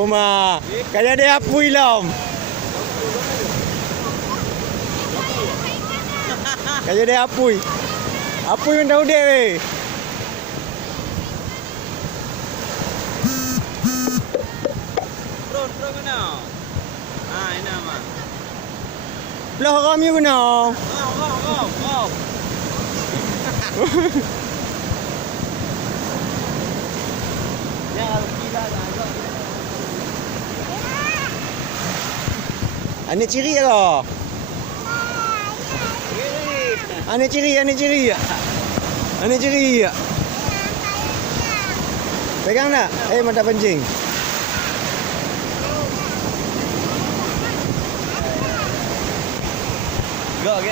Uma. Kaya dia apui lam. Kaya dia apui. Apui pun tahu dia weh. Turun kena. Ini mah. Lah haram you kena. Ngop. Ya, gila dah. Ane ciri lah. Ane ciri. Ane ciri. Pegang nak? Mata pancing. Go, okay.